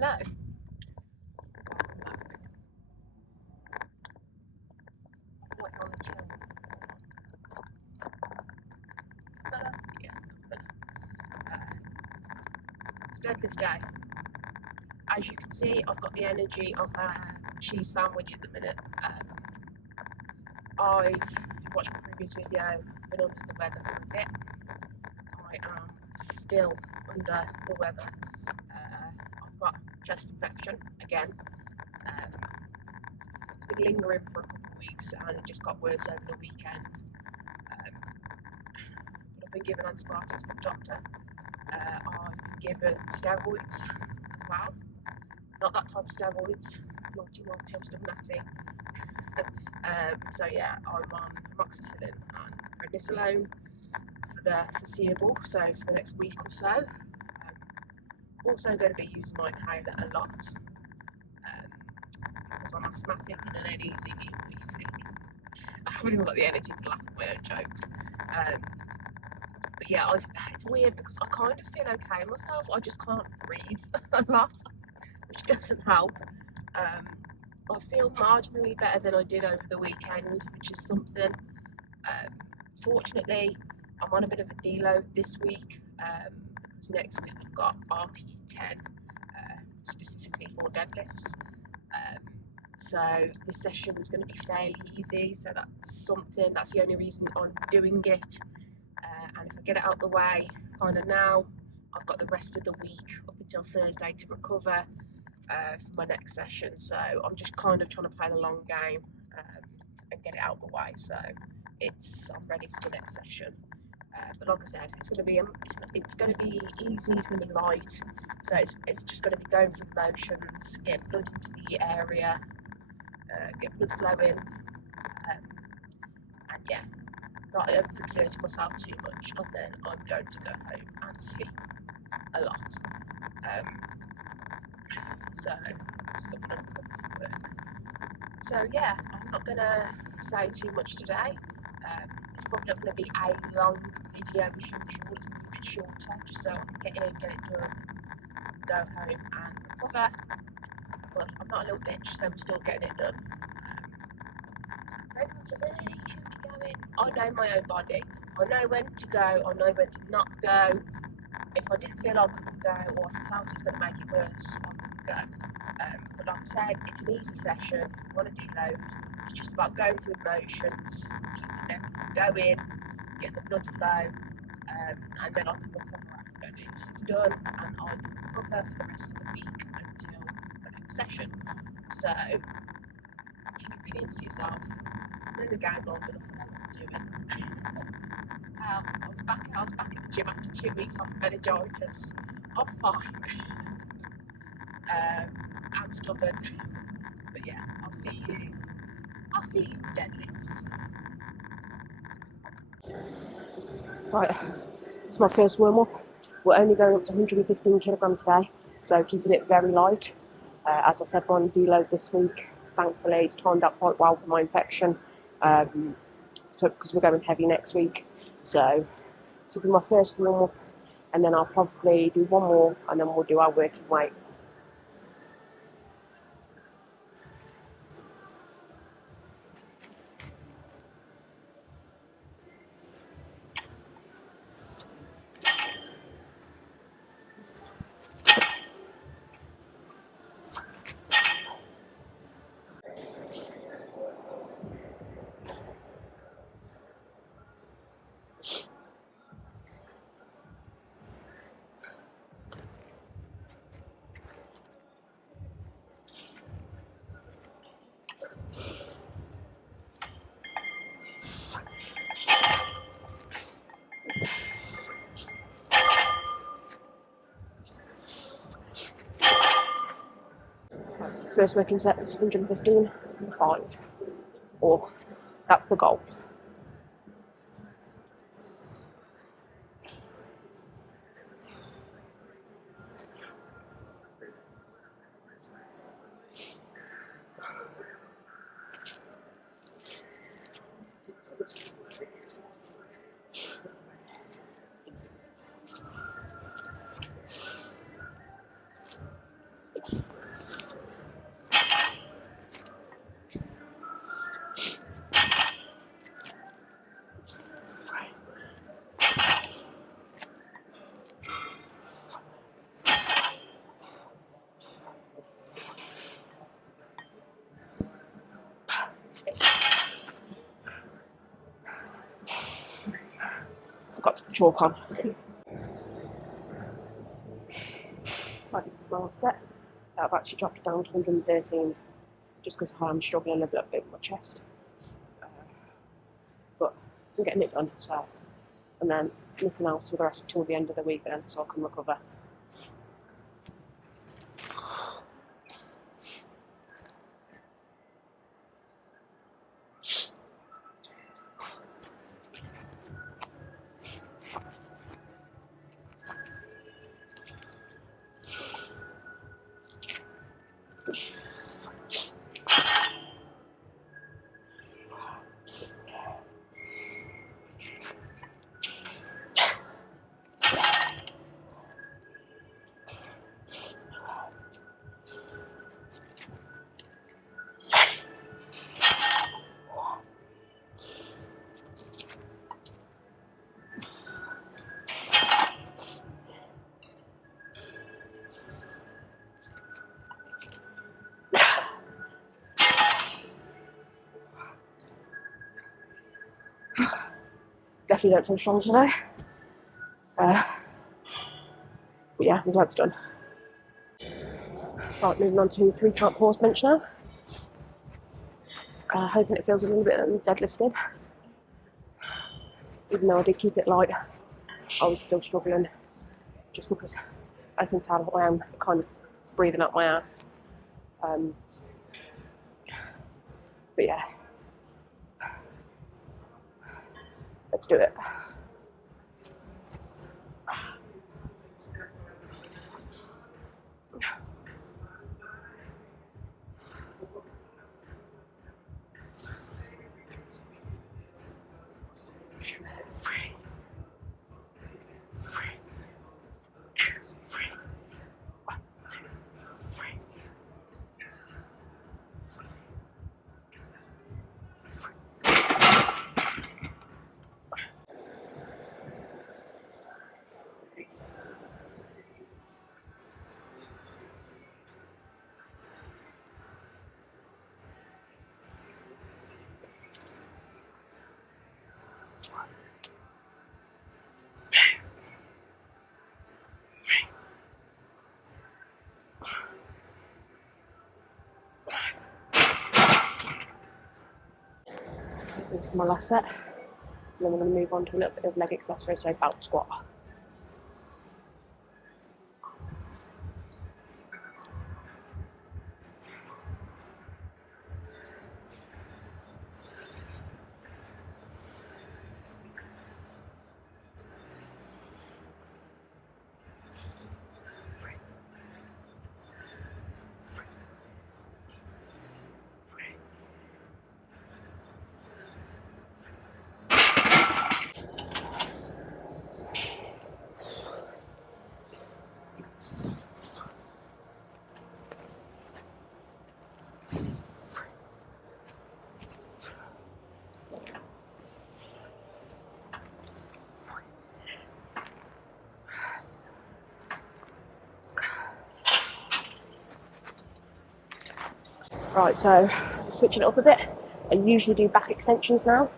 Hello. Welcome back. I'm waiting on the till. Better? Yeah, better. It's Deadlift day. As you can see, I've got the energy of a cheese sandwich at the minute. If you watched my previous video, been under the weather for a bit. I am still under the weather. I've got chest infection again. It's been lingering for a couple of weeks and it just got worse over the weekend. But I've been given antibiotics by the doctor. I've been given steroids as well. Not that type of steroids, naughty, I'm still natty. So yeah, I'm on amoxicillin and prednisolone for the foreseeable, so for the next week or so. Also going to be using my inhaler a lot because I'm asthmatic and an uneasy easy. I haven't even got the energy to laugh at my own jokes. But yeah, it's weird because I kind of feel okay myself. I just can't breathe a lot, which doesn't help. I feel marginally better than I did over the weekend, which is something. Fortunately, I'm on a bit of a deload this week because next week we've got RP10 specifically for deadlifts. So this session is going to be fairly easy, so that's the only reason I'm doing it. And if I get it out the way kind of now, I've got the rest of the week up until Thursday to recover for my next session. So I'm just kind of trying to play the long game and get it out the way. So I'm ready for the next session. But like I said, it's going to be easy. It's going to be light. So it's just going to be going through the motions, get blood into the area, get blood flowing, and yeah, not overexerting myself too much. And then I'm going to go home and sleep a lot. So just I'm going to come from work. So yeah, I'm not going to say too much today. It's probably not going to be a long video as usual. It's going to be a bit shorter, just so I can get in, get it done, go home and recover. But I'm not a little bitch, so I'm still getting it done. Pregnancy should be going. I know my own body. I know when to go. I know when to not go. If I didn't feel I couldn't go, or if I felt it was going to make it worse, I wouldn't go. But like I said, it's an easy session. You want to deload. It's just about going through the motions, keeping everything going, getting the blood flow, and then I can recover after it's done, and I can recover for the rest of the week until the next session. So keep your opinions to yourself. I'm in the game long enough to know what I'm doing. I was back at the gym after 2 weeks off meningitis. I'm fine. And stubborn. But yeah, I'll see you for deadlifts. Right, it's my first warm-up. We're only going up to 115 kg today, so keeping it very light. As I said, we're on deload this week. Thankfully, it's timed out quite well for my infection, because we're going heavy next week. So this will be my first warm-up, and then I'll probably do one more, and then we'll do our working weight. First working set is 115, 5. Or that's the goal. Forgot to put chalk on. Right, this is my last set. I've actually dropped it down to 113 just because I'm struggling a little bit with my chest. But I'm getting it done, so. And then nothing else for the rest till the end of the week then, so I can recover. Definitely don't feel strong today. But yeah, that's done. Right, moving on to 3 count horse bench now. Hoping it feels a little bit than deadlift did. Even though I did keep it light, I was still struggling just because I can tell I am kind of breathing up my ass. But yeah, let's do it. This is my last set. And then we're going to move on to a little bit of leg exercise, so belt squat. Right, so switching it up a bit. I usually do back extensions now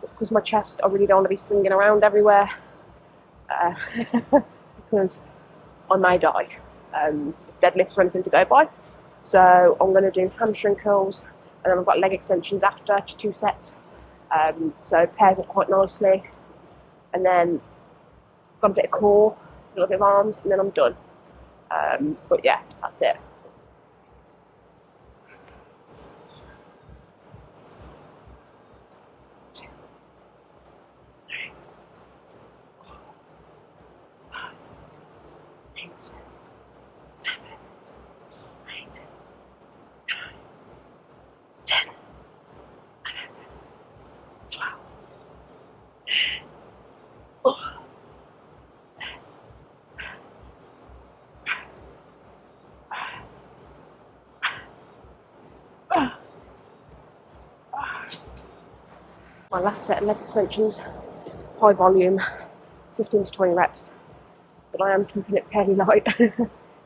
because my chest, I really don't want to be swinging around everywhere because I may die. Deadlifts are anything to go by. So I'm going to do hamstring curls, and then I've got leg extensions after, 2 sets. So it pairs up quite nicely. And then got a bit of core, a little bit of arms, and then I'm done. But yeah, that's it. Six, 7, 8, 9, 10, 11, 12. Oh. my last set of leg extensions, high volume, 15 to 20 reps, but I am keeping it fairly light.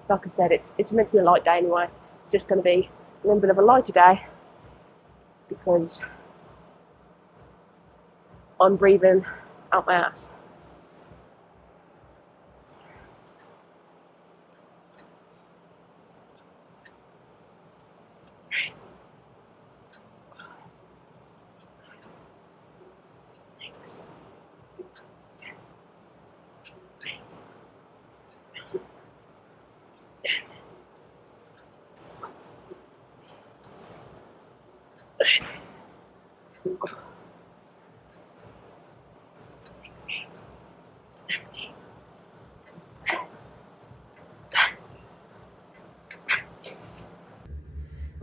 Like I said, it's meant to be a light day anyway. It's just going to be a little bit of a lighter day because I'm breathing out my ass.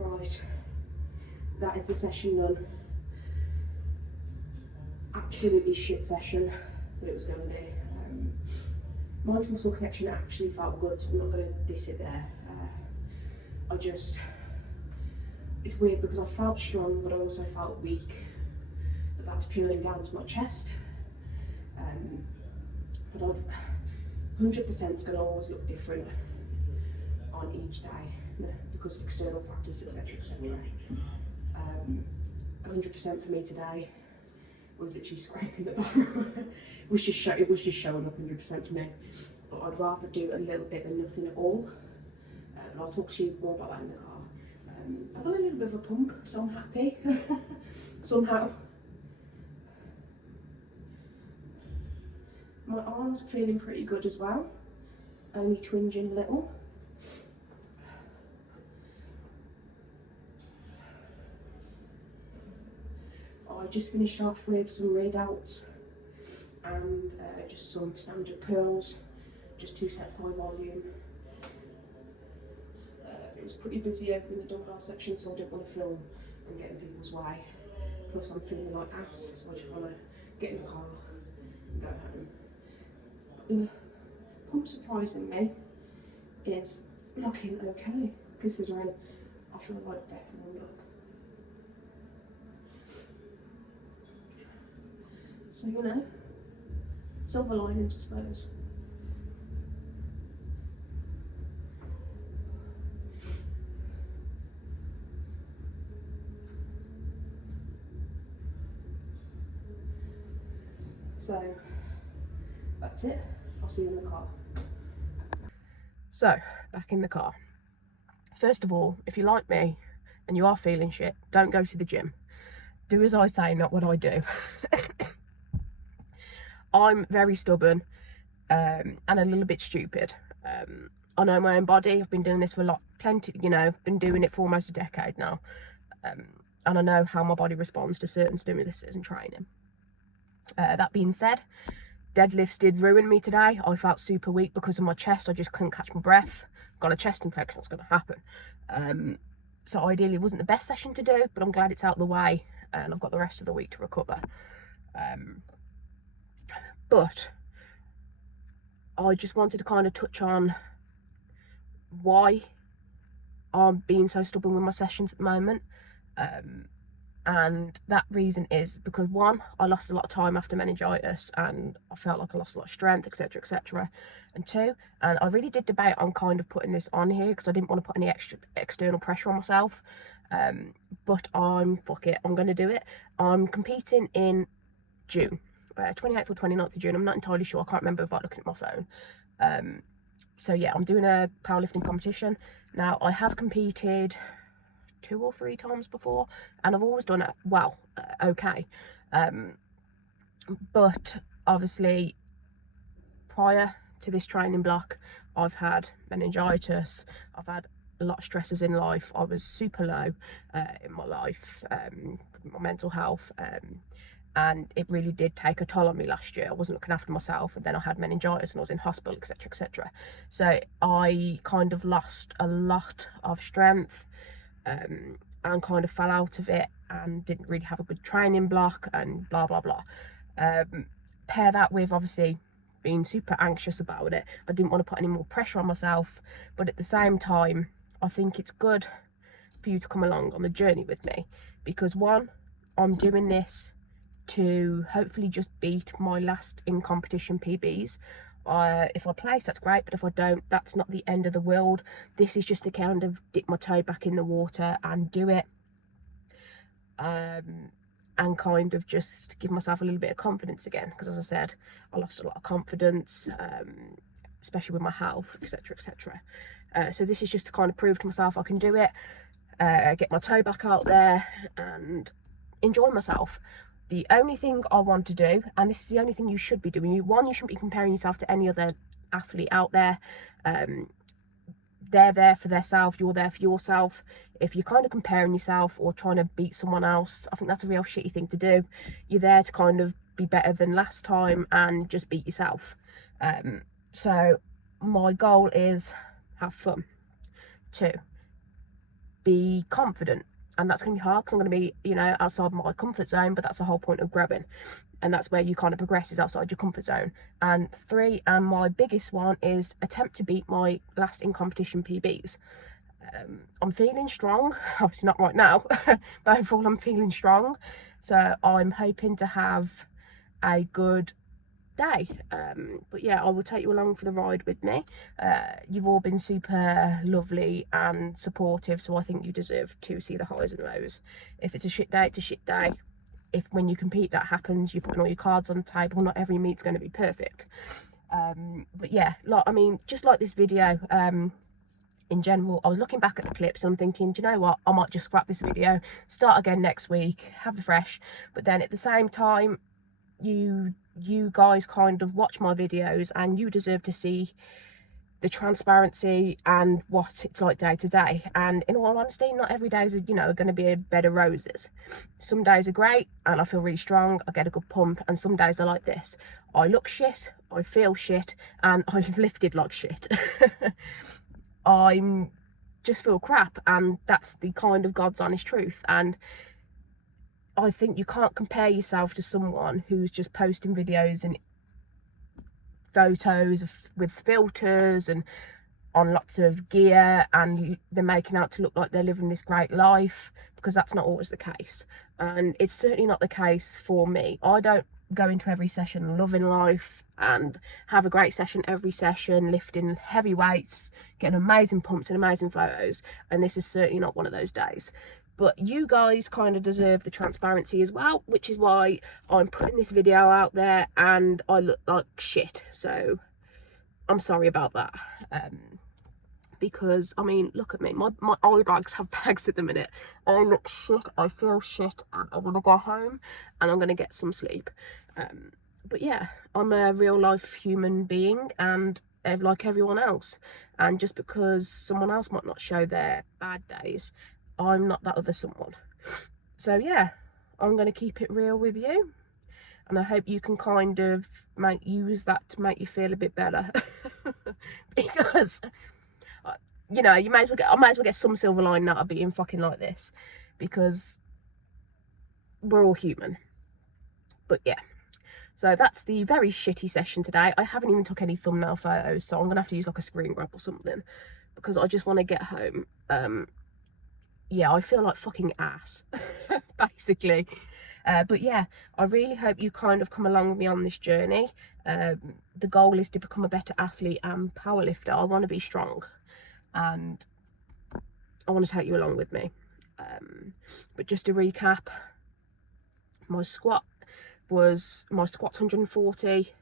Right, that is the session done. Absolutely shit session, but it was going to be. Mind to muscle connection actually felt good, so I'm not going to diss it there. It's weird because I felt strong, but I also felt weak. But that's purely down to my chest. But 100% is going to always look different on each day because of external factors, etc., etc. 100% for me today was literally scraping the barrel. It was just showing up 100% for me. But I'd rather do a little bit than nothing at all. And I'll talk to you more about that in the car. I've got a little bit of a pump, so I'm happy. Somehow. My arms are feeling pretty good as well. Only twinging a little. I just finished off with some readouts and just some standard curls, just 2 sets high volume. It was pretty busy over in the dumbbell section, so I didn't want to film and get in people's way. Plus I'm feeling like ass, so I just want to get in the car and go home. But the pump, surprisingly, is looking okay, considering I feel like death warmed up. So, you know, silver linings, I suppose. So, that's it. I'll see you in the car. So, back in the car. First of all, if you like me and you are feeling shit, don't go to the gym. Do as I say, not what I do. I'm very stubborn and a little bit stupid. I know my own body. I've been doing this for been doing it for almost a decade now. And I know how my body responds to certain stimuluses and training. That being said, deadlifts did ruin me today. I felt super weak because of my chest. I just couldn't catch my breath. Got a chest infection, what's going to happen? So ideally it wasn't the best session to do, but I'm glad it's out of the way and I've got the rest of the week to recover. But I just wanted to kind of touch on why I'm being so stubborn with my sessions at the moment. And that reason is because, one, I lost a lot of time after meningitis and I felt like I lost a lot of strength, etc, etc. And two, and I really did debate on kind of putting this on here because I didn't want to put any extra external pressure on myself. But fuck it, I'm going to do it. I'm competing in June, 28th or 29th of June. I'm not entirely sure. I can't remember without looking at my phone. So yeah, I'm doing a powerlifting competition. Now, I have competed 2 or 3 times before and I've always done it well, okay. But obviously prior to this training block, I've had meningitis, I've had a lot of stresses in life. I was super low in my life, my mental health, and it really did take a toll on me last year. I wasn't looking after myself, and then I had meningitis and I was in hospital, etc, etc. So I kind of lost a lot of strength and kind of fell out of it and didn't really have a good training block and blah blah blah. Pair that with obviously being super anxious about it. I didn't want to put any more pressure on myself, but at the same time I think it's good for you to come along on the journey with me because, one, I'm doing this to hopefully just beat my last in competition PBs. If I place, that's great, but if I don't, that's not the end of the world. This is just to kind of dip my toe back in the water and do it, and kind of just give myself a little bit of confidence again, because as I said, I lost a lot of confidence, especially with my health, etc, etc. So this is just to kind of prove to myself I can do it, get my toe back out there and enjoy myself. The only thing I want to do, and this is the only thing you should be doing, you shouldn't be comparing yourself to any other athlete out there. They're there for themselves, you're there for yourself. If you're kind of comparing yourself or trying to beat someone else, I think that's a real shitty thing to do. You're there to kind of be better than last time and just beat yourself. So my goal is have fun, 2, be confident. And that's going to be hard because I'm going to be, you know, outside my comfort zone, but that's the whole point of growing. And that's where you kind of progress, is outside your comfort zone. And 3, and my biggest one, is attempt to beat my last in competition PBs. I'm feeling strong, obviously not right now, but overall I'm feeling strong. So I'm hoping to have a good day. But yeah, I will take you along for the ride with me. You've all been super lovely and supportive, so I think you deserve to see the highs and lows. If it's a shit day, it's a shit day. If when you compete that happens, you're putting all your cards on the table. Not every meet's going to be perfect. But yeah, like, I mean, just like this video, in general, I was looking back at the clips and I'm thinking, do you know what, I might just scrap this video, start again next week, have a fresh. But then at the same time, you guys kind of watch my videos and you deserve to see the transparency and what it's like day to day. And in all honesty, not every day is, you know, going to be a bed of roses. Some days are great and I feel really strong, I get a good pump, and some days are like this. I look shit, I feel shit, and I've lifted like shit. I'm just feel crap, and that's the kind of God's honest truth. And I think you can't compare yourself to someone who's just posting videos and photos with filters and on lots of gear, and they're making out to look like they're living this great life, because that's not always the case. And it's certainly not the case for me. I don't go into every session loving life and have a great session every session, lifting heavy weights, getting amazing pumps and amazing photos, and this is certainly not one of those days. But you guys kind of deserve the transparency as well, which is why I'm putting this video out there, and I look like shit, so I'm sorry about that. Because, I mean, look at me, my eye bags have bags at the minute. I look shit, I feel shit, and I want to go home and I'm going to get some sleep. But yeah, I'm a real life human being, and like everyone else, and just because someone else might not show their bad days, I'm not that other someone. So yeah, I'm going to keep it real with you, and I hope you can kind of use that to make you feel a bit better. Because, you know, I might as well get some silver lining out of being fucking like this, because we're all human. But yeah, so that's the very shitty session today. I haven't even took any thumbnail photos, so I'm gonna have to use like a screen grab or something, because I just want to get home. Yeah, I feel like fucking ass, basically. But yeah, I really hope you kind of come along with me on this journey. The goal is to become a better athlete and powerlifter. I want to be strong, and I want to take you along with me. But just to recap, my squat's 140,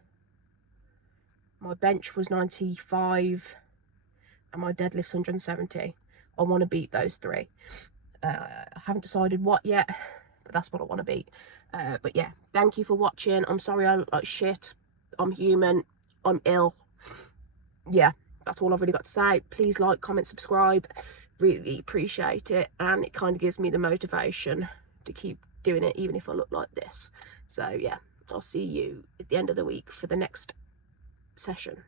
my bench was 95, and my deadlift's 170. I want to beat those 3. I haven't decided what yet, but that's what I want to beat. But yeah, thank you for watching. I'm sorry I look like shit. I'm human. I'm ill. Yeah, that's all I've really got to say. Please like, comment, subscribe. Really appreciate it, and it kind of gives me the motivation to keep doing it, even if I look like this. So yeah, I'll see you at the end of the week for the next session.